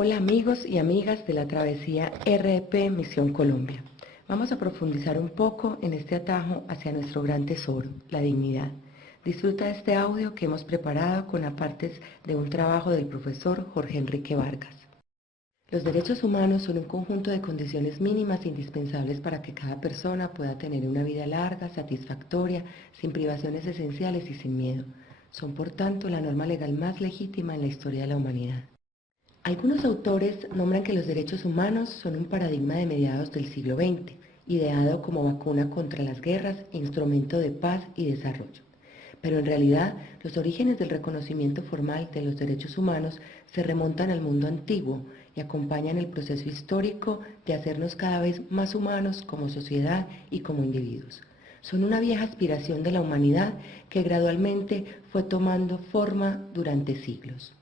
Hola amigos y amigas de la travesía RP Misión Colombia. Vamos a profundizar un poco en este atajo hacia nuestro gran tesoro, la dignidad. Disfruta de este audio que hemos preparado con apartes de un trabajo del profesor Jorge Enrique Vargas. Los derechos humanos son un conjunto de condiciones mínimas indispensables para que cada persona pueda tener una vida larga, satisfactoria, sin privaciones esenciales y sin miedo. Son por tanto la norma legal más legítima en la historia de la humanidad. Algunos autores nombran que los derechos humanos son un paradigma de mediados del siglo XX, ideado como vacuna contra las guerras e instrumento de paz y desarrollo. Pero en realidad, los orígenes del reconocimiento formal de los derechos humanos se remontan al mundo antiguo y acompañan el proceso histórico de hacernos cada vez más humanos como sociedad y como individuos. Son una vieja aspiración de la humanidad que gradualmente fue tomando forma durante siglos.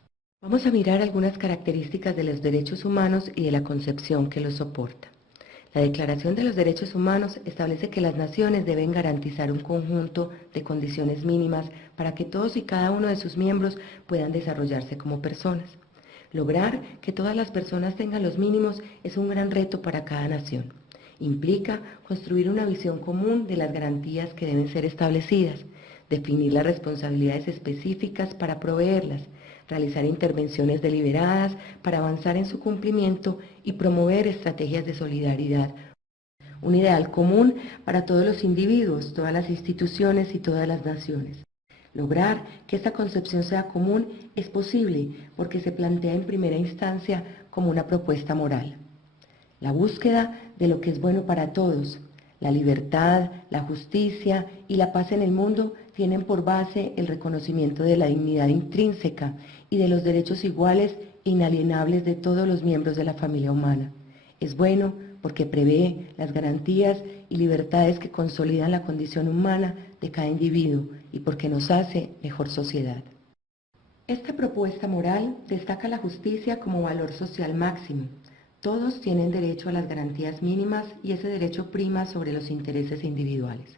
Vamos a mirar algunas características de los derechos humanos y de la concepción que los soporta. La Declaración de los Derechos Humanos establece que las naciones deben garantizar un conjunto de condiciones mínimas para que todos y cada uno de sus miembros puedan desarrollarse como personas. Lograr que todas las personas tengan los mínimos es un gran reto para cada nación. Implica construir una visión común de las garantías que deben ser establecidas, definir las responsabilidades específicas para proveerlas, realizar intervenciones deliberadas para avanzar en su cumplimiento y promover estrategias de solidaridad. Un ideal común para todos los individuos, todas las instituciones y todas las naciones. Lograr que esta concepción sea común es posible porque se plantea en primera instancia como una propuesta moral. La búsqueda de lo que es bueno para todos, la libertad, la justicia y la paz en el mundo tienen por base el reconocimiento de la dignidad intrínseca y de los derechos iguales e inalienables de todos los miembros de la familia humana. Es bueno porque prevé las garantías y libertades que consolidan la condición humana de cada individuo y porque nos hace mejor sociedad. Esta propuesta moral destaca la justicia como valor social máximo. Todos tienen derecho a las garantías mínimas y ese derecho prima sobre los intereses individuales.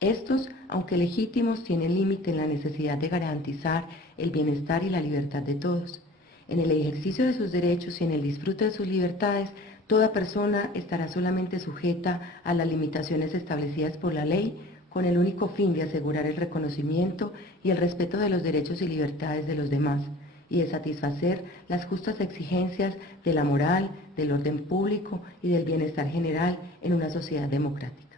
Estos, aunque legítimos, tienen límite en la necesidad de garantizar el bienestar y la libertad de todos. En el ejercicio de sus derechos y en el disfrute de sus libertades, toda persona estará solamente sujeta a las limitaciones establecidas por la ley, con el único fin de asegurar el reconocimiento y el respeto de los derechos y libertades de los demás, y de satisfacer las justas exigencias de la moral, del orden público y del bienestar general en una sociedad democrática.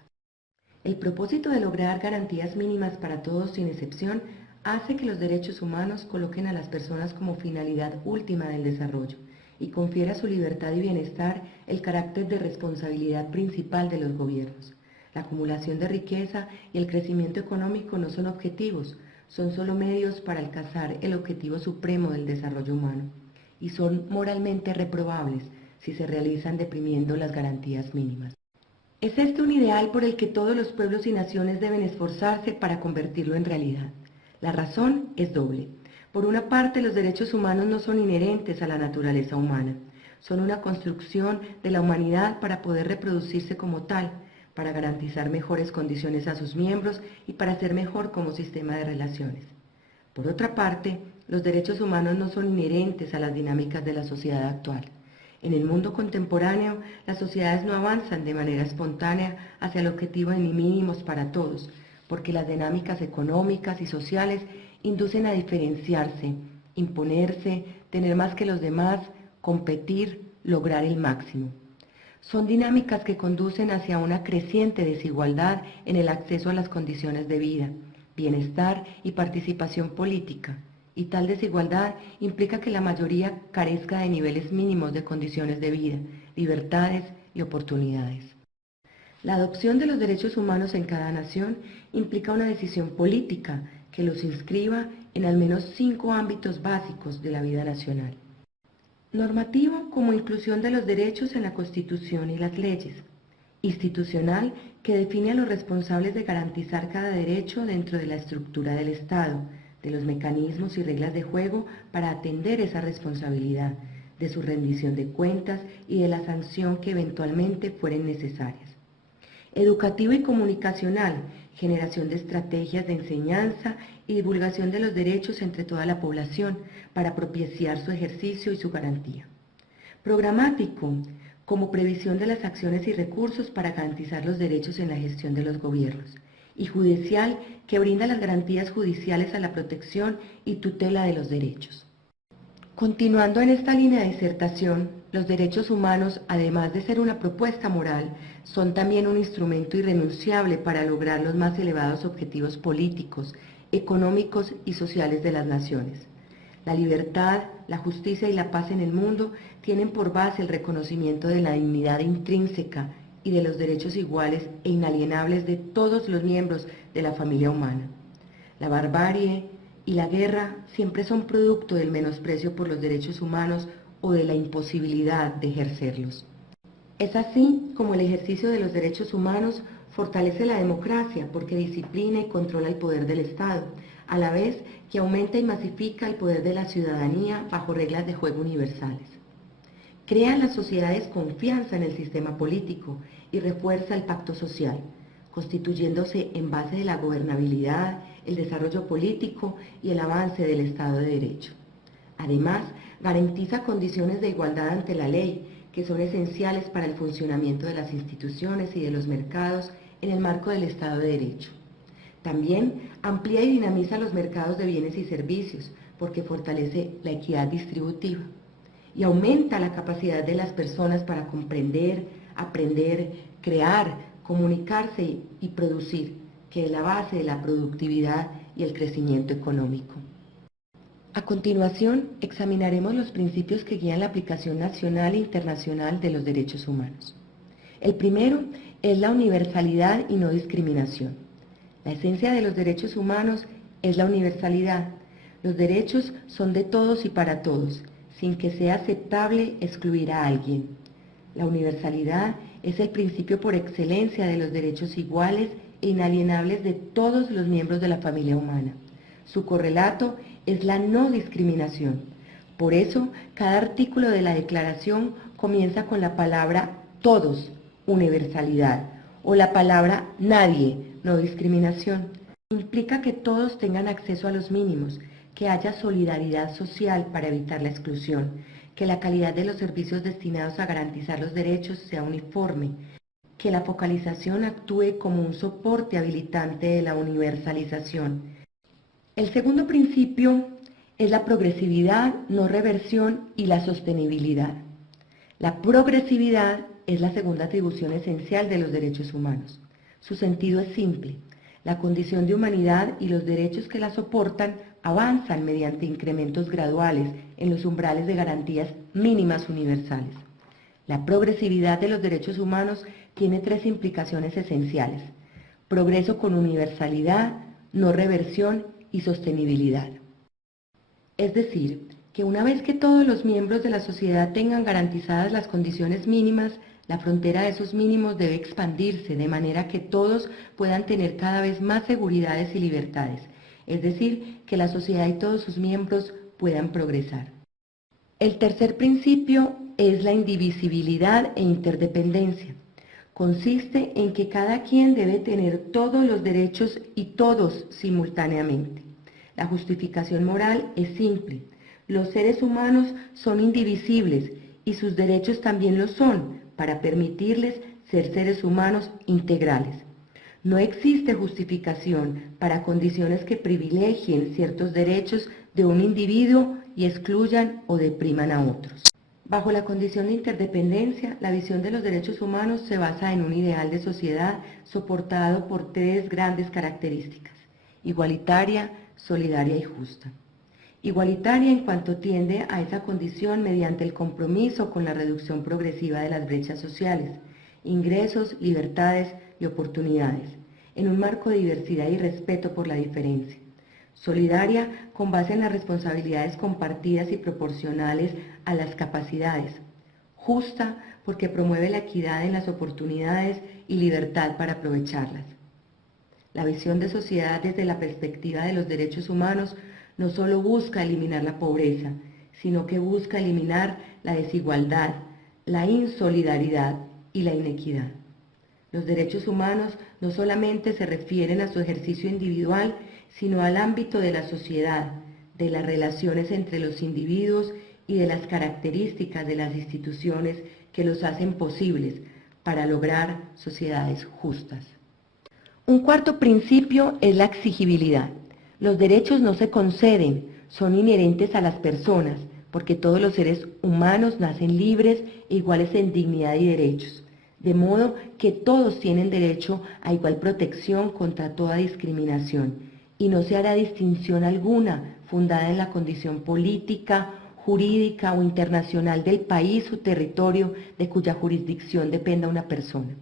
El propósito de lograr garantías mínimas para todos sin excepción hace que los derechos humanos coloquen a las personas como finalidad última del desarrollo y confiera a su libertad y bienestar el carácter de responsabilidad principal de los gobiernos. La acumulación de riqueza y el crecimiento económico no son objetivos, son solo medios para alcanzar el objetivo supremo del desarrollo humano y son moralmente reprobables si se realizan deprimiendo las garantías mínimas. Es este un ideal por el que todos los pueblos y naciones deben esforzarse para convertirlo en realidad. La razón es doble. Por una parte, los derechos humanos no son inherentes a la naturaleza humana. Son una construcción de la humanidad para poder reproducirse como tal, para garantizar mejores condiciones a sus miembros y para ser mejor como sistema de relaciones. Por otra parte, los derechos humanos no son inherentes a las dinámicas de la sociedad actual. En el mundo contemporáneo, las sociedades no avanzan de manera espontánea hacia el objetivo de mínimos para todos, porque las dinámicas económicas y sociales inducen a diferenciarse, imponerse, tener más que los demás, competir, lograr el máximo. Son dinámicas que conducen hacia una creciente desigualdad en el acceso a las condiciones de vida, bienestar y participación política. Y tal desigualdad implica que la mayoría carezca de niveles mínimos de condiciones de vida, libertades y oportunidades. La adopción de los derechos humanos en cada nación implica una decisión política que los inscriba en al menos 5 ámbitos básicos de la vida nacional. Normativo, como inclusión de los derechos en la Constitución y las leyes. Institucional, que define a los responsables de garantizar cada derecho dentro de la estructura del Estado, de los mecanismos y reglas de juego para atender esa responsabilidad, de su rendición de cuentas y de la sanción que eventualmente fueren necesarias. Educativo y comunicacional, generación de estrategias de enseñanza y divulgación de los derechos entre toda la población para propiciar su ejercicio y su garantía. Programático, como previsión de las acciones y recursos para garantizar los derechos en la gestión de los gobiernos. Y judicial, que brinda las garantías judiciales a la protección y tutela de los derechos. Continuando en esta línea de disertación, los derechos humanos, además de ser una propuesta moral, son también un instrumento irrenunciable para lograr los más elevados objetivos políticos, económicos y sociales de las naciones. La libertad, la justicia y la paz en el mundo tienen por base el reconocimiento de la dignidad intrínseca y de los derechos iguales e inalienables de todos los miembros de la familia humana. La barbarie y la guerra siempre son producto del menosprecio por los derechos humanos o de la imposibilidad de ejercerlos. Es así como el ejercicio de los derechos humanos fortalece la democracia porque disciplina y controla el poder del Estado, a la vez que aumenta y masifica el poder de la ciudadanía bajo reglas de juego universales. Crea en las sociedades confianza en el sistema político y refuerza el pacto social, constituyéndose en base de la gobernabilidad, el desarrollo político y el avance del Estado de Derecho. Además, garantiza condiciones de igualdad ante la ley, que son esenciales para el funcionamiento de las instituciones y de los mercados en el marco del Estado de Derecho. También amplía y dinamiza los mercados de bienes y servicios, porque fortalece la equidad distributiva y aumenta la capacidad de las personas para comprender, aprender, crear, comunicarse y producir, que es la base de la productividad y el crecimiento económico. A continuación, examinaremos los principios que guían la aplicación nacional e internacional de los derechos humanos. El primero es la universalidad y no discriminación. La esencia de los derechos humanos es la universalidad. Los derechos son de todos y para todos, sin que sea aceptable excluir a alguien. La universalidad es el principio por excelencia de los derechos iguales e inalienables de todos los miembros de la familia humana. Su correlato es la no discriminación. Por eso, cada artículo de la Declaración comienza con la palabra todos, universalidad, o la palabra nadie, no discriminación. Implica que todos tengan acceso a los mínimos, que haya solidaridad social para evitar la exclusión, que la calidad de los servicios destinados a garantizar los derechos sea uniforme, que la focalización actúe como un soporte habilitante de la universalización. El segundo principio es la progresividad, no reversión y la sostenibilidad. La progresividad es la segunda atribución esencial de los derechos humanos. Su sentido es simple. La condición de humanidad y los derechos que la soportan avanzan mediante incrementos graduales en los umbrales de garantías mínimas universales. La progresividad de los derechos humanos tiene tres implicaciones esenciales: progreso con universalidad, no reversión y sostenibilidad. Es decir, que una vez que todos los miembros de la sociedad tengan garantizadas las condiciones mínimas, la frontera de esos mínimos debe expandirse de manera que todos puedan tener cada vez más seguridades y libertades, es decir, que la sociedad y todos sus miembros puedan progresar. El tercer principio es la indivisibilidad e interdependencia. Consiste en que cada quien debe tener todos los derechos y todos simultáneamente. La justificación moral es simple. Los seres humanos son indivisibles y sus derechos también lo son, para permitirles ser seres humanos integrales. No existe justificación para condiciones que privilegien ciertos derechos de un individuo y excluyan o depriman a otros. Bajo la condición de interdependencia, la visión de los derechos humanos se basa en un ideal de sociedad soportado por tres grandes características: igualitaria, solidaria y justa. Igualitaria en cuanto tiende a esa condición mediante el compromiso con la reducción progresiva de las brechas sociales, ingresos, libertades y oportunidades, en un marco de diversidad y respeto por la diferencia. Solidaria con base en las responsabilidades compartidas y proporcionales a las capacidades. Justa porque promueve la equidad en las oportunidades y libertad para aprovecharlas. La visión de sociedad desde la perspectiva de los derechos humanos no solo busca eliminar la pobreza, sino que busca eliminar la desigualdad, la insolidaridad y la inequidad. Los derechos humanos no solamente se refieren a su ejercicio individual, sino al ámbito de la sociedad, de las relaciones entre los individuos y de las características de las instituciones que los hacen posibles para lograr sociedades justas. Un cuarto principio es la exigibilidad. Los derechos no se conceden, son inherentes a las personas, porque todos los seres humanos nacen libres e iguales en dignidad y derechos, de modo que todos tienen derecho a igual protección contra toda discriminación, y no se hará distinción alguna fundada en la condición política, jurídica o internacional del país o territorio de cuya jurisdicción dependa una persona.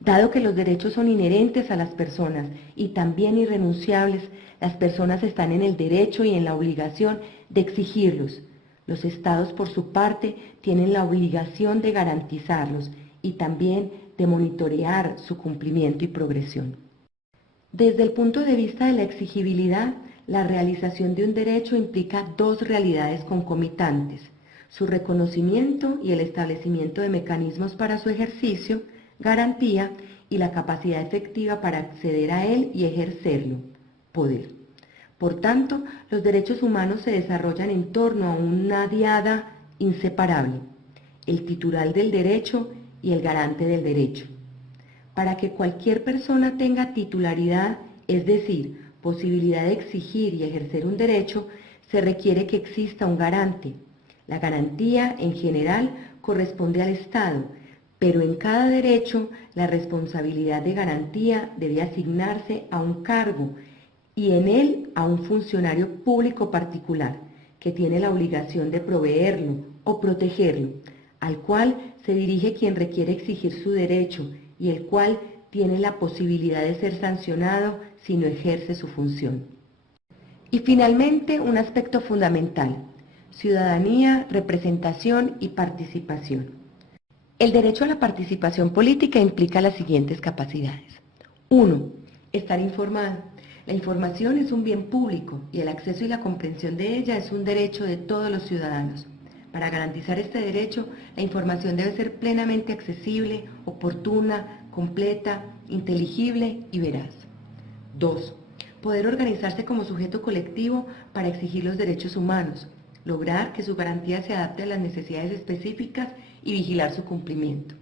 Dado que los derechos son inherentes a las personas y también irrenunciables, las personas están en el derecho y en la obligación de exigirlos. Los estados, por su parte, tienen la obligación de garantizarlos y también de monitorear su cumplimiento y progresión. Desde el punto de vista de la exigibilidad, la realización de un derecho implica dos realidades concomitantes: su reconocimiento y el establecimiento de mecanismos para su ejercicio, garantía, y la capacidad efectiva para acceder a él y ejercerlo, poder. Por tanto, los derechos humanos se desarrollan en torno a una diada inseparable: el titular del derecho y el garante del derecho. Para que cualquier persona tenga titularidad, es decir, posibilidad de exigir y ejercer un derecho, se requiere que exista un garante. La garantía, en general, corresponde al Estado, pero en cada derecho la responsabilidad de garantía debe asignarse a un cargo y en él a un funcionario público particular, que tiene la obligación de proveerlo o protegerlo, al cual se dirige quien requiere exigir su derecho y el cual tiene la posibilidad de ser sancionado si no ejerce su función. Y finalmente, un aspecto fundamental: ciudadanía, representación y participación. El derecho a la participación política implica las siguientes capacidades. 1. Estar informado. La información es un bien público y el acceso y la comprensión de ella es un derecho de todos los ciudadanos. Para garantizar este derecho, la información debe ser plenamente accesible, oportuna, completa, inteligible y veraz. 2. Poder organizarse como sujeto colectivo para exigir los derechos humanos, lograr que su garantía se adapte a las necesidades específicas y vigilar su cumplimiento.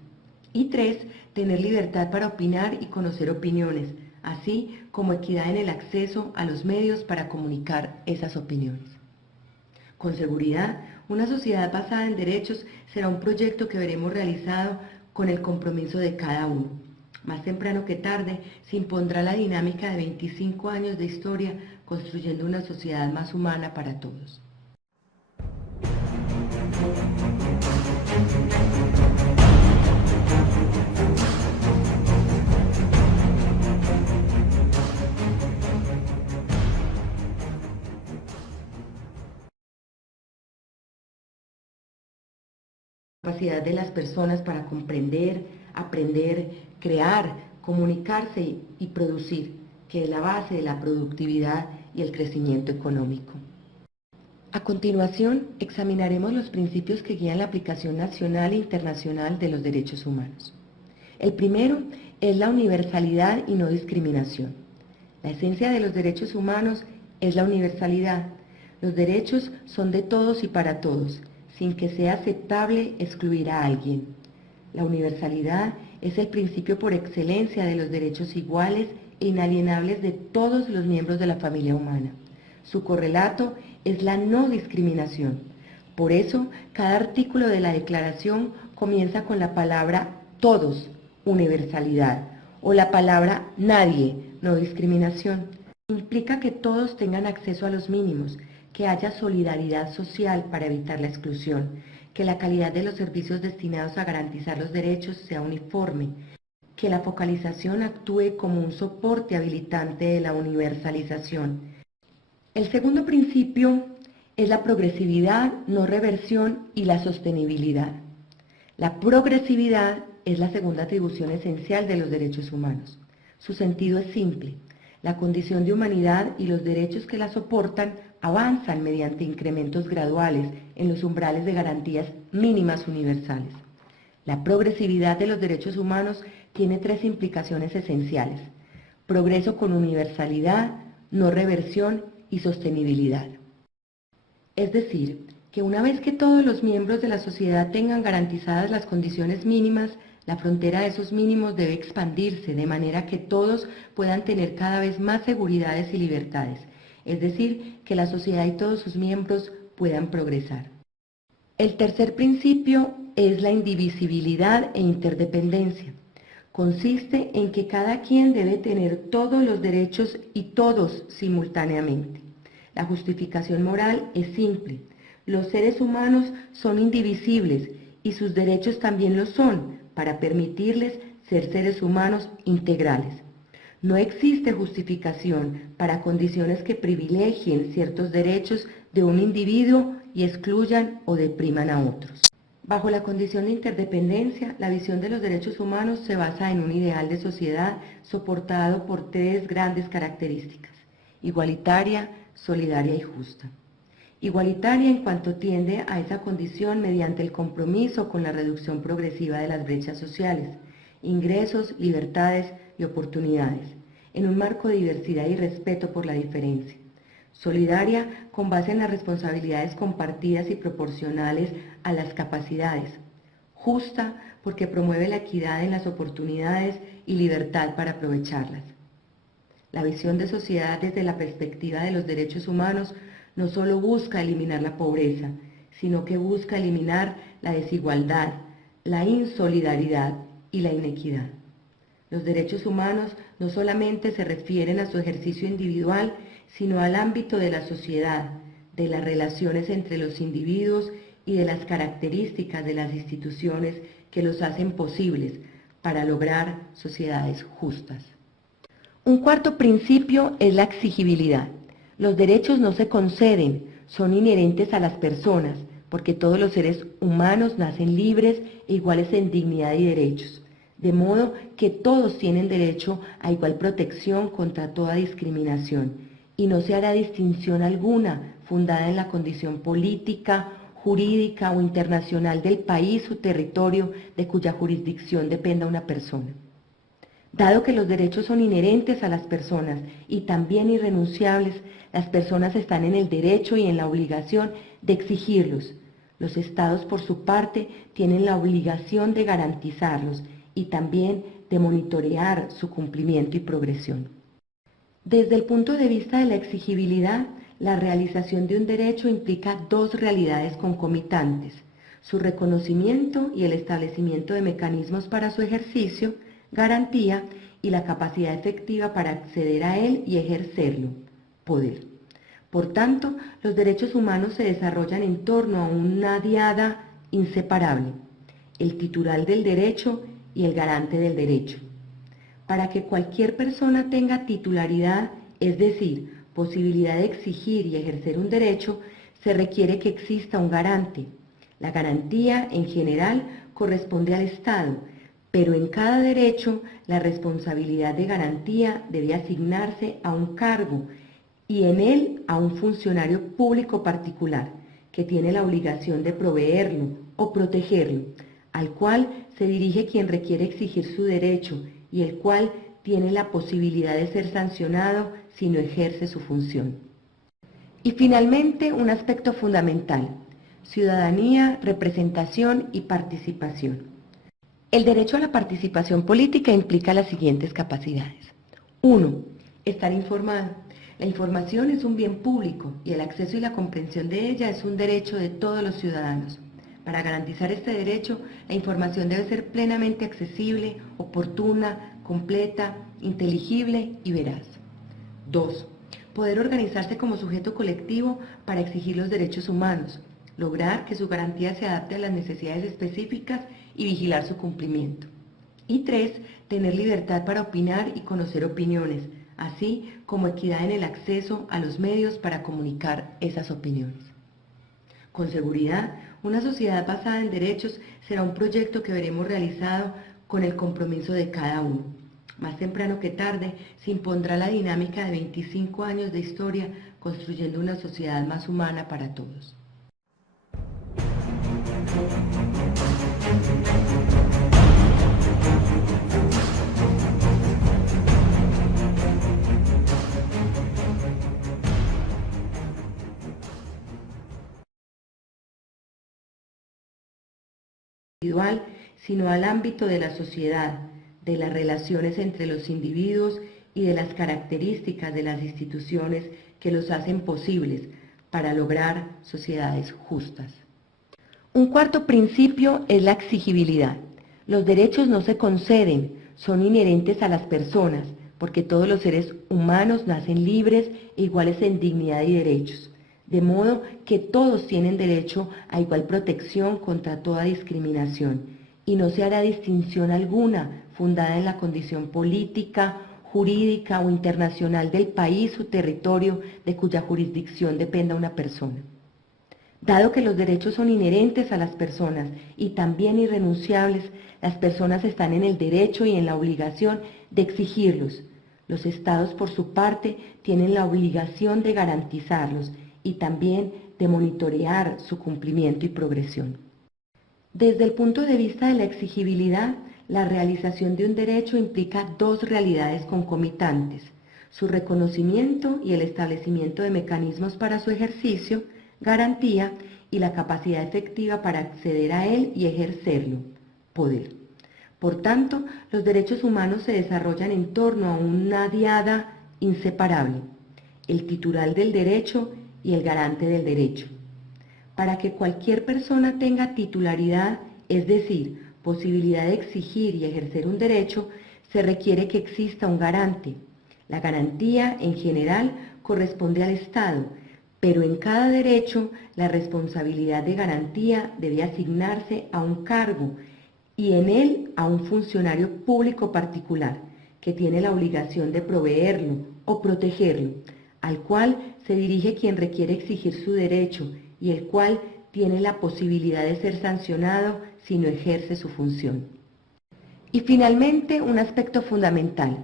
Y 3. Tener libertad para opinar y conocer opiniones, así como equidad en el acceso a los medios para comunicar esas opiniones. Con seguridad, una sociedad basada en derechos será un proyecto que veremos realizado con el compromiso de cada uno. Más temprano que tarde se impondrá la dinámica de 25 años de historia construyendo una sociedad más humana para todos. Capacidad de las personas para comprender, aprender, crear, comunicarse y producir, que es la base de la productividad y el crecimiento económico. A continuación, examinaremos los principios que guían la aplicación nacional e internacional de los derechos humanos. El primero es la universalidad y no discriminación. La esencia de los derechos humanos es la universalidad. Los derechos son de todos y para todos, sin que sea aceptable excluir a alguien. La universalidad es el principio por excelencia de los derechos iguales e inalienables de todos los miembros de la familia humana. Su correlato es la no discriminación. Por eso, cada artículo de la Declaración comienza con la palabra todos, universalidad, o la palabra nadie, no discriminación. Implica que todos tengan acceso a los mínimos, que haya solidaridad social para evitar la exclusión, que la calidad de los servicios destinados a garantizar los derechos sea uniforme, que la focalización actúe como un soporte habilitante de la universalización. El segundo principio es la progresividad, no reversión y la sostenibilidad. La progresividad es la segunda atribución esencial de los derechos humanos. Su sentido es simple: la condición de humanidad y los derechos que la soportan avanzan mediante incrementos graduales en los umbrales de garantías mínimas universales. La progresividad de los derechos humanos tiene tres implicaciones esenciales: progreso con universalidad, no reversión y sostenibilidad. Es decir, que una vez que todos los miembros de la sociedad tengan garantizadas las condiciones mínimas, la frontera de esos mínimos debe expandirse de manera que todos puedan tener cada vez más seguridades y libertades, es decir, que la sociedad y todos sus miembros puedan progresar. El tercer principio es la indivisibilidad e interdependencia. Consiste en que cada quien debe tener todos los derechos y todos simultáneamente. La justificación moral es simple. Los seres humanos son indivisibles y sus derechos también lo son, para permitirles ser seres humanos integrales. No existe justificación para condiciones que privilegien ciertos derechos de un individuo y excluyan o depriman a otros. Bajo la condición de interdependencia, la visión de los derechos humanos se basa en un ideal de sociedad soportado por tres grandes características: igualitaria, solidaria y justa. Igualitaria en cuanto tiende a esa condición mediante el compromiso con la reducción progresiva de las brechas sociales, ingresos, libertades y oportunidades, en un marco de diversidad y respeto por la diferencia. Solidaria con base en las responsabilidades compartidas y proporcionales a las capacidades. Justa porque promueve la equidad en las oportunidades y libertad para aprovecharlas. La visión de sociedad desde la perspectiva de los derechos humanos no solo busca eliminar la pobreza, sino que busca eliminar la desigualdad, la insolidaridad y la inequidad. Los derechos humanos no solamente se refieren a su ejercicio individual, sino al ámbito de la sociedad, de las relaciones entre los individuos y de las características de las instituciones que los hacen posibles para lograr sociedades justas. Un cuarto principio es la exigibilidad. Los derechos no se conceden, son inherentes a las personas, porque todos los seres humanos nacen libres e iguales en dignidad y derechos, de modo que todos tienen derecho a igual protección contra toda discriminación, y no se hará distinción alguna fundada en la condición política, jurídica o internacional del país o territorio de cuya jurisdicción dependa una persona. Dado que los derechos son inherentes a las personas y también irrenunciables, las personas están en el derecho y en la obligación de exigirlos. Los estados, por su parte, tienen la obligación de garantizarlos y también de monitorear su cumplimiento y progresión. Desde el punto de vista de la exigibilidad, la realización de un derecho implica dos realidades concomitantes: su reconocimiento y el establecimiento de mecanismos para su ejercicio, garantía, y la capacidad efectiva para acceder a él y ejercerlo, poder. Por tanto, los derechos humanos se desarrollan en torno a una diada inseparable: el titular del derecho y el garante del derecho. Para que cualquier persona tenga titularidad, es decir, posibilidad de exigir y ejercer un derecho, se requiere que exista un garante. La garantía, en general, corresponde al Estado, pero en cada derecho la responsabilidad de garantía debe asignarse a un cargo y en él a un funcionario público particular, que tiene la obligación de proveerlo o protegerlo, al cual se dirige quien requiere exigir su derecho y el cual tiene la posibilidad de ser sancionado si no ejerce su función. Y finalmente, un aspecto fundamental: ciudadanía, representación y participación. El derecho a la participación política implica las siguientes capacidades. 1. Estar informado. La información es un bien público y el acceso y la comprensión de ella es un derecho de todos los ciudadanos. Para garantizar este derecho, la información debe ser plenamente accesible, oportuna, completa, inteligible y veraz. 2. Poder organizarse como sujeto colectivo para exigir los derechos humanos, lograr que su garantía se adapte a las necesidades específicas y vigilar su cumplimiento. Y 3. Tener libertad para opinar y conocer opiniones, así como equidad en el acceso a los medios para comunicar esas opiniones. Con seguridad, una sociedad basada en derechos será un proyecto que veremos realizado con el compromiso de cada uno. Más temprano que tarde se impondrá la dinámica de 25 años de historia construyendo una sociedad más humana para todos. individual, sino al ámbito de la sociedad, de las relaciones entre los individuos y de las características de las instituciones que los hacen posibles para lograr sociedades justas. Un cuarto principio es la exigibilidad. Los derechos no se conceden, son inherentes a las personas, porque todos los seres humanos nacen libres e iguales en dignidad y derechos, de modo que todos tienen derecho a igual protección contra toda discriminación, y no se hará distinción alguna fundada en la condición política, jurídica o internacional del país o territorio de cuya jurisdicción dependa una persona. Dado que los derechos son inherentes a las personas y también irrenunciables, las personas están en el derecho y en la obligación de exigirlos. Los estados, por su parte, tienen la obligación de garantizarlos y también de monitorear su cumplimiento y progresión. Desde el punto de vista de la exigibilidad, la realización de un derecho implica dos realidades concomitantes: su reconocimiento y el establecimiento de mecanismos para su ejercicio, garantía, y la capacidad efectiva para acceder a él y ejercerlo, poder. Por tanto, los derechos humanos se desarrollan en torno a una diada inseparable: el titular del derecho y el garante del derecho. Para que cualquier persona tenga titularidad, es decir, posibilidad de exigir y ejercer un derecho, se requiere que exista un garante. La garantía, en general, corresponde al Estado, pero en cada derecho la responsabilidad de garantía debe asignarse a un cargo y en él a un funcionario público particular, que tiene la obligación de proveerlo o protegerlo, al cual se dirige quien requiere exigir su derecho y el cual tiene la posibilidad de ser sancionado si no ejerce su función. Y finalmente, un aspecto fundamental: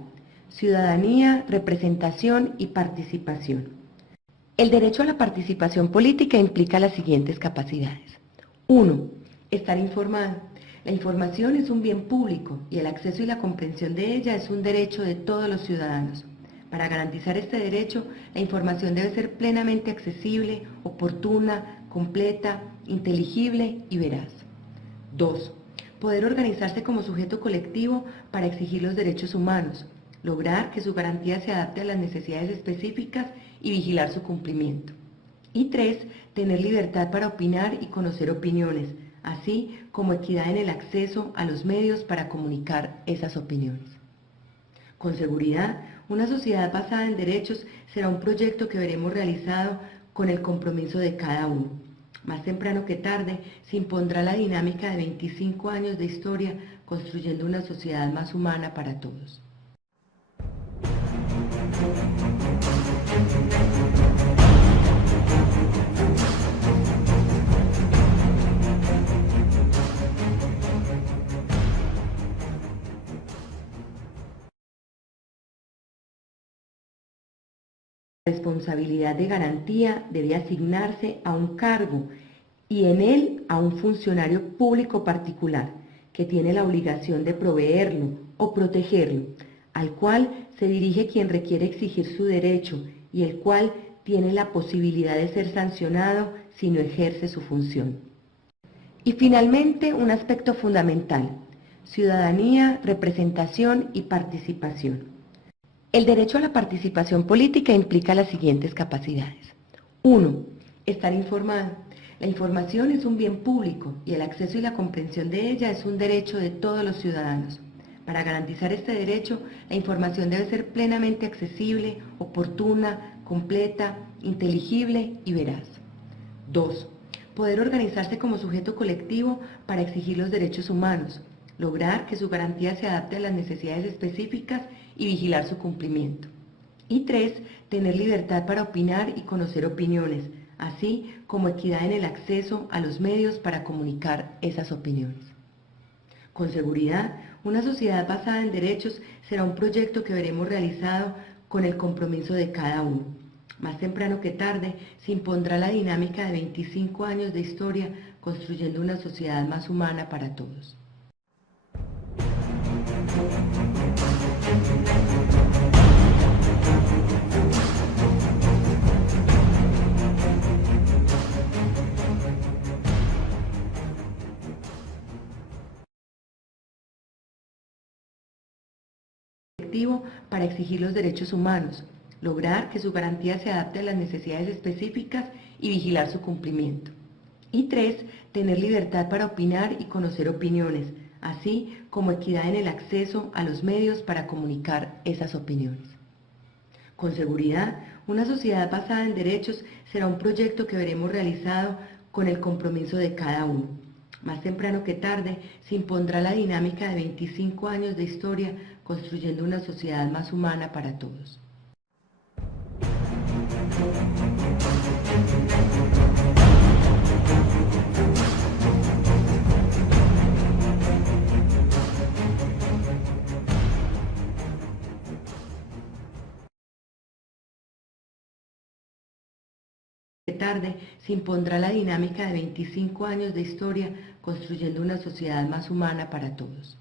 ciudadanía, representación y participación. El derecho a la participación política implica las siguientes capacidades. 1. Estar informado. La información es un bien público y el acceso y la comprensión de ella es un derecho de todos los ciudadanos. Para garantizar este derecho, la información debe ser plenamente accesible, oportuna, completa, inteligible y veraz. 2. Poder organizarse como sujeto colectivo para exigir los derechos humanos, lograr que su garantía se adapte a las necesidades específicas y vigilar su cumplimiento. Y 3. Tener libertad para opinar y conocer opiniones, así como equidad en el acceso a los medios para comunicar esas opiniones. Con seguridad, una sociedad basada en derechos será un proyecto que veremos realizado con el compromiso de cada uno. Más temprano que tarde se impondrá la dinámica de 25 años de historia construyendo una sociedad más humana para todos. La responsabilidad de garantía debe asignarse a un cargo y en él a un funcionario público particular, que tiene la obligación de proveerlo o protegerlo, al cual se dirige quien requiere exigir su derecho y el cual tiene la posibilidad de ser sancionado si no ejerce su función. Y finalmente, un aspecto fundamental: ciudadanía, representación y participación. El derecho a la participación política implica las siguientes capacidades. 1. Estar informado. La información es un bien público y el acceso y la comprensión de ella es un derecho de todos los ciudadanos. Para garantizar este derecho, la información debe ser plenamente accesible, oportuna, completa, inteligible y veraz. 2. Poder organizarse como sujeto colectivo para exigir los derechos humanos, lograr que su garantía se adapte a las necesidades específicas y vigilar su cumplimiento. Y 3. Tener libertad para opinar y conocer opiniones, así como equidad en el acceso a los medios para comunicar esas opiniones. Con seguridad, una sociedad basada en derechos será un proyecto que veremos realizado con el compromiso de cada uno. Más temprano que tarde se impondrá la dinámica de 25 años de historia construyendo una sociedad más humana para todos. colectivo para exigir los derechos humanos, lograr que su garantía se adapte a las necesidades específicas y vigilar su cumplimiento. Y 3, tener libertad para opinar y conocer opiniones, así como equidad en el acceso a los medios para comunicar esas opiniones. Con seguridad, una sociedad basada en derechos será un proyecto que veremos realizado con el compromiso de cada uno. Más temprano que tarde se impondrá la dinámica de 25 años de historia construyendo una sociedad más humana para todos. Tarde se impondrá la dinámica de 25 años de historia construyendo una sociedad más humana para todos.